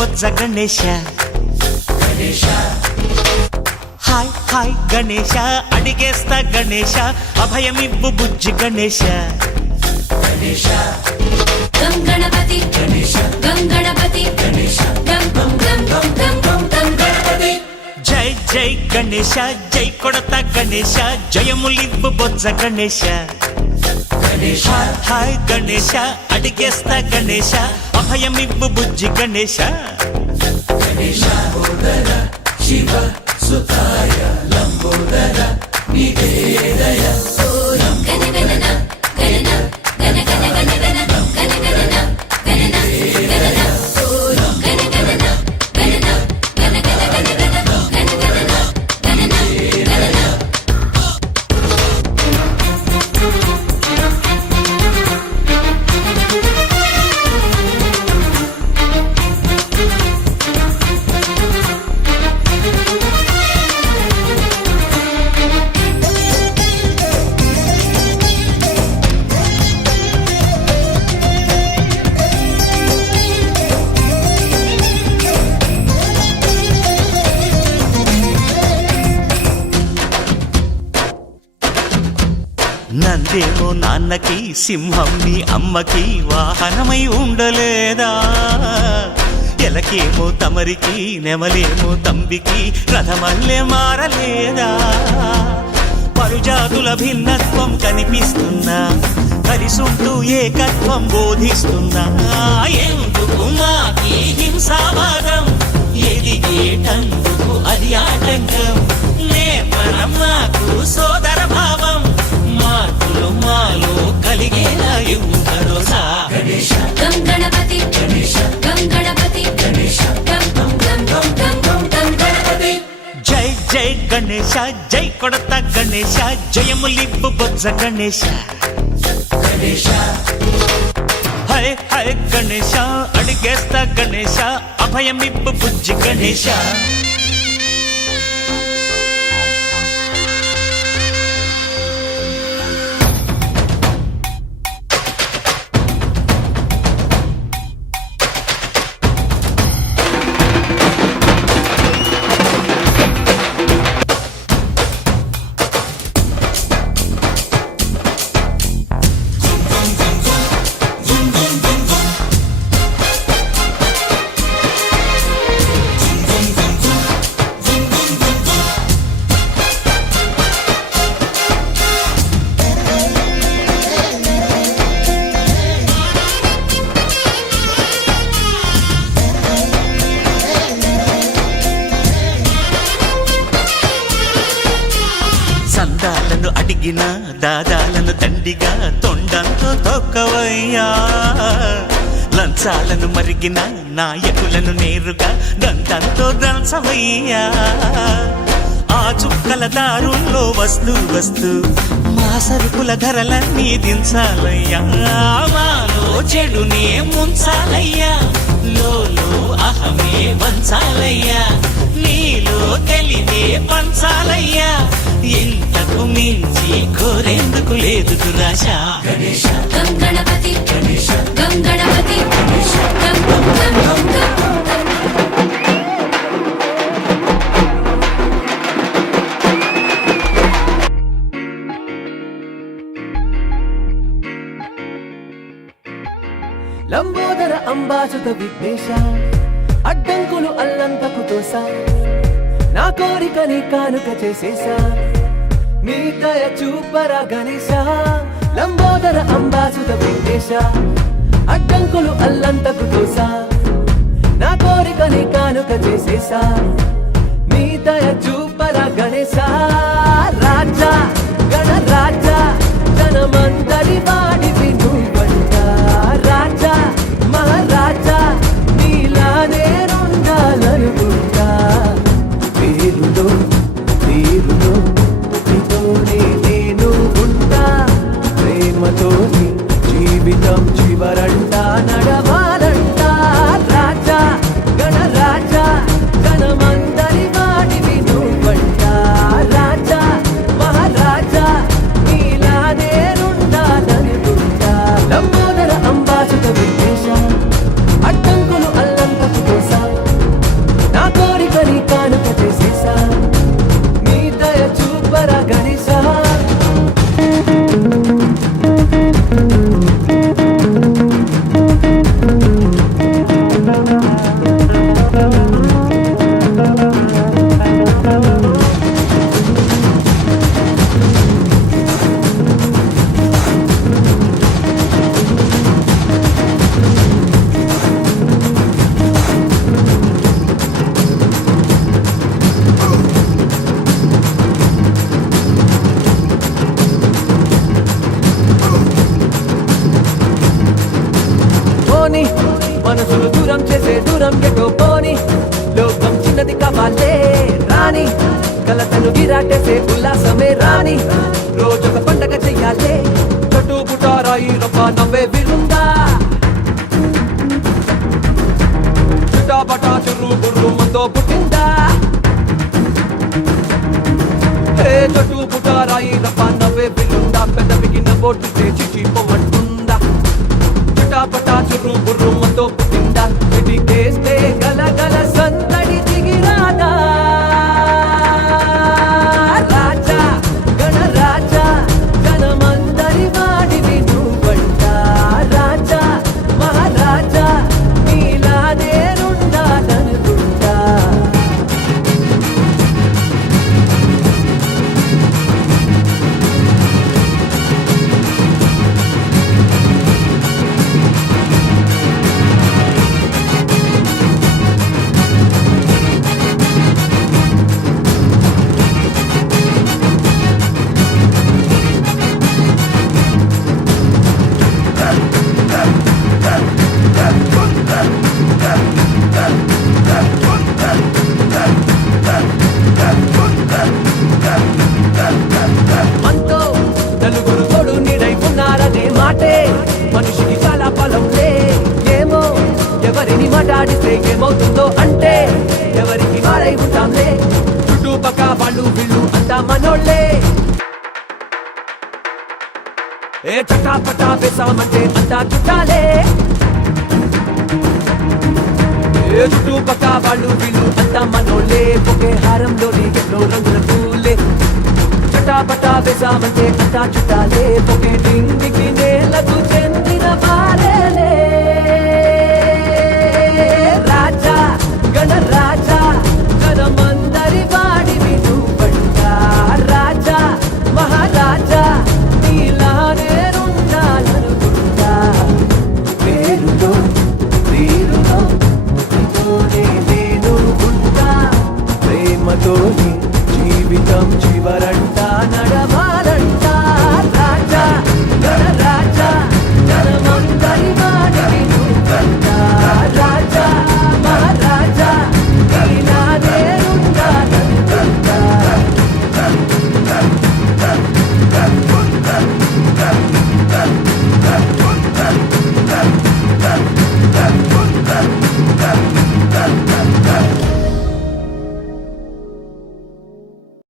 బొజ్జ Ganesha hi hi Ganesha అడిగేస్తా Ganesha అభయమివ్వు బుజ్జి గణేశ గం గణపతి గణేశ గం గణపతి గణేశ గం గం గం గం గం గం గం గణపతి జై జై గణేశ జై కొడత గణేశ జయములివ్వు బొజ్జ గణేశ హాయ్ హాయ్ గణేశ అడిగేస్తా గణేశ అభయమివ్వు బుజ్జి గణేశ శివ సుతాయ లంబోదర నివేదయ గణ గణన గణన గణ గణ గణ గణ గణ గణన గణన గణన గణ గణన గణన గణ గణ గణ గణ గణ గణన గణన గణన నందేమో నాన్నకి సింహం నీ అమ్మకి వాహనమై ఉండలేదా ఎలకేమో తమరికి నెమలేమో తంబికి రథమల్లే మారలేదా పరుజాతుల భిన్నత్వం కనిపిస్తున్నా కలిసుంటూ ఏకత్వం బోధిస్తున్నా ఎందుకు మాకి హింసావాదం ఎదిగేటందుకు అది ఆటంకం నేపరం మాకు సోదర భావం మార్పులు మాలో కలిగేలా ఇవ్వు భరోసా గం గణపతి గణేశ గం గణపతి గణేశ గం గం గం గం గం గం గం గణపతి జై జై గణేశ జై కొడత గణేశ జయములివ్వు బొజ్జ గణేశ హై హై గణేశ అడిగేస్తా గణేశ అభయమివ్వు బుజ్జి గణేశ సందాలను అడిగిన దాదాలను దండిగా తొండంతో తొక్కవయ్యా లంచాలను మరిగిన నాయకులను నేరుగా దంతంతో దంచవయ్యా ఆ చుక్కల దారుల్లో వస్తూ వస్తూ మా సరుకుల ధరలన్నీ దించాలయ్యా మాలో చెడునే ముంచాలయ్యా లోలో అహమే వంచాలయ్యా నీలో తెలివే పంచాలయ్యా ఇంతకు మించి కోరేందుకు లేదు దురాశ గం గణపతి గణేశ గం గణపతి గణేశ గం గం గం గం గం లంబోదర అంబాసుత విఘ్నేశ అడ్డంకులు అల్లంతకు తోసా నా కోరికని కానుక చేసేసా నీ దయ చూపరా గణేశ లంబోదర అంబాసుత విఘ్నేశ అడ్డంకులు అల్లంతకు తోసా నా కోరికని కానుక చేసేసా నీ దయ చూపరా గణేశ రాజా గణ రాజా జనమందరి వాడివి నువ్వంట రాజా మహారాజా నీలానే రుండాలనుకుంటా పేరులో తీరులో నీతోనే నేను ఉంటా ప్రేమతోని జీవితం చివరంటా నడవాలంటా రాజా గణ రాజా జనమందరి దూరం చేసే దూరం ఎటో పోని లోకం చిన్నది కావాలే రాని కలతను విరాటేసే ఉల్లాసమే రాని రోజొక పండగ చెయ్యాలే చుట్టూ పుటారాయి రొప్ప నవ్వే విరుందా చుట్టాపటా చుర్రు బుర్రు మందో పుట్టిందా హే చుట్టూ పుటారాయి రొప్ప నవ్వే విరుందా పెదవికి నవ్వొట్టు చిచి పొమ్మంటుందా చుట్టాపటా చుర్రు బుర్రు మందో పుట్టిందా ఇటికేస్తే గలగల సందడి దిగిరాదా రాజా గణరాజా గణమందరి వాడివి నువ్వంట రాజా మహారాజా నీలా నేనుండాలనుకుంటా మనతో నలుగురు తోడు నీడై ఉన్నారనే మాటే మనిషికి చాలా బలంలే ఏమో ఎవరిని మాట్లాడితే ఏమవుతుందో అంటే ఎవరికి వారై ఉంటాంలే చుట్టుపక్క వాళ్ళు వీళ్ళు అంతా మనోళ్ళే ఏ చటాపటా వేసామంటే అంతా చుట్టాలే ఏ చుట్టుపక్క వాళ్ళు వీళ్ళు అంతా మనోళ్ళే ఒకే హారంలోని ఎన్నో రంగుల పూలే చటాపటా వేసామంటే అంతా చుట్టాలే ఒకే డింగికి